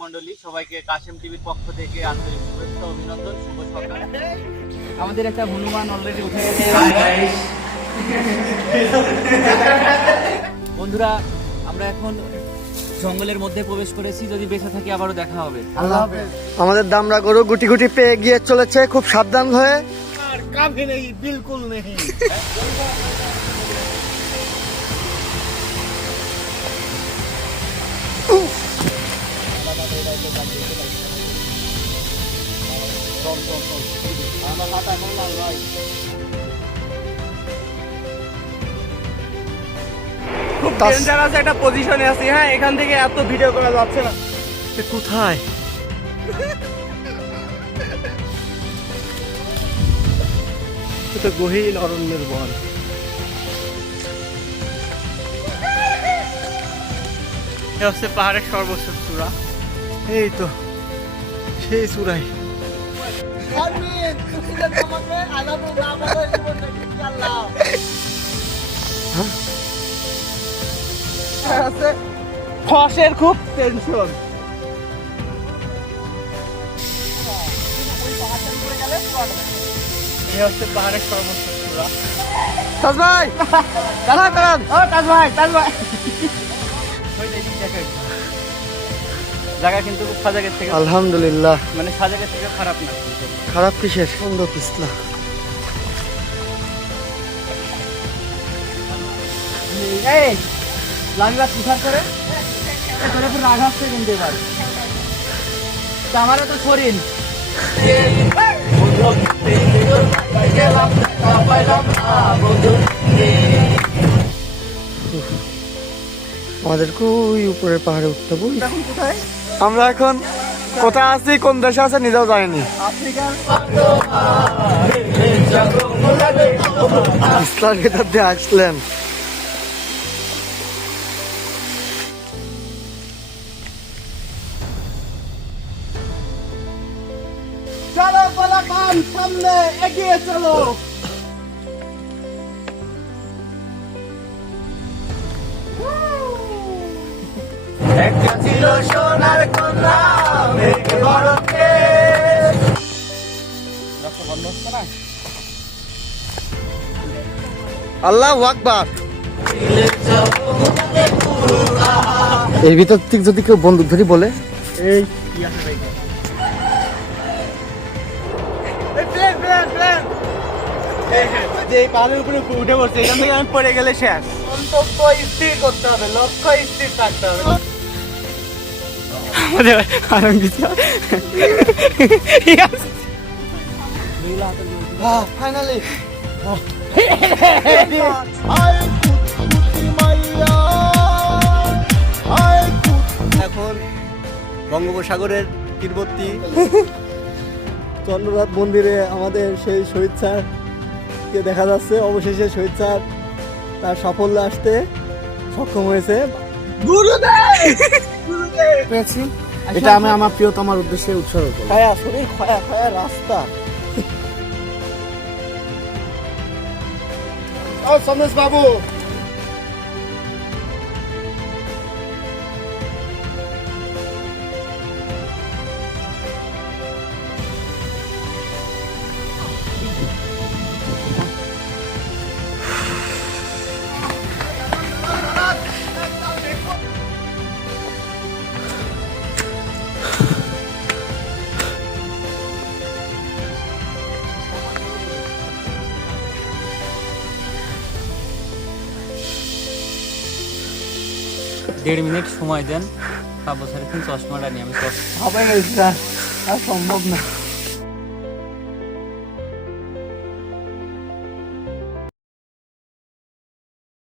মণ্ডলী সবাইকে কাশেম টিভির পক্ষ থেকে আন্তরিক শুভেচ্ছা অভিনন্দন, শুভ সকাল। আমাদের একটা হনুমান অলরেডি উঠে গেছে। বন্ধুরা, আমরা এখন জঙ্গলের মধ্যে প্রবেশ করেছি। যদি বেঁচে থাকি আবারও দেখা হবে। আল্লাহ হাফেজ। আমাদের দামড়া গরু গুটি গুটি পেয়ে গিয়ে চলেছে খুব সাবধান হয়ে। আর কাভি নেই, বিলকুল নেই। খুব ডেঞ্জারাস একটা পজিশনে আছি। হ্যাঁ, এখান থেকে এত ভিডিও করা যাচ্ছে না। কোথায় এটা গহীন অরণ্যের বন। এটা হচ্ছে পাহাড়ের সর্বোচ্চ চূড়া। এই তো সেই চূড়াই। খসের খুব টেনশন। এই হচ্ছে পাহাড়ের সর্বোচ্চ চূড়া। তাজ ভাই, দাঁড়ান দাঁড়ান। ও তাজ ভাই, তাজ ভাই। জায়গা কিন্তু খুব সাজাকের থেকে, আলহামদুলিল্লাহ। মানে সাজাকের থেকে খারাপ না। খারাপ কিসের, সুন্দর পিছলা। এই লাগলা তুষার করে তোর উপর রাগ আসছে কিন্তু এবার। আমারও তো শরীর আমাদের ওই উপরের পাহাড়ে উঠতে বল। এখন কোথায়? আমরা এখন কোথায় আছি, কোন দেশে আছে নিজেও জানিনি। আফ্রিকার পিছলার ভেতর দিয়ে আসলেন। চলো গোলাপান, সামনে এগিয়ে চলো। একটা ছিল সোনার কন্যা, মেঘে বরফে। আল্লাহু আকবার। এর ভিতর থেকে যদি কেউ বন্দুক ধরি বলে, এই কি আছে ভাই? যে পাহাড়ের উপরে উঠে পড়ছে, এখান থেকে আমি পড়ে গেলে শেষ। অন্তত স্থির করতে হবে, লক্ষ্য স্থির থাকতে হবে। আমাদের আনন্দিত ফাইনালি এখন বঙ্গোপসাগরের তীরবর্তী চন্দ্রনাথ মন্দিরে আমাদের সেই শহীদ স্যারকে দেখা যাচ্ছে। অবশেষে শহীদ স্যার তার সাফল্য আসতে সক্ষম হয়েছে। পেয়েছি। এটা আমি আমার প্রিয়তমার উদ্দেশ্যে উৎসর্গ করি। খায়া শরীর খায়া খায়া রাস্তা। ও সমেশ বাবু, দেড় মিনিট সময় দেন, পাবো স্যার। এখন চশমাটা নিয়ে আমি হবে না, আর সম্ভব না।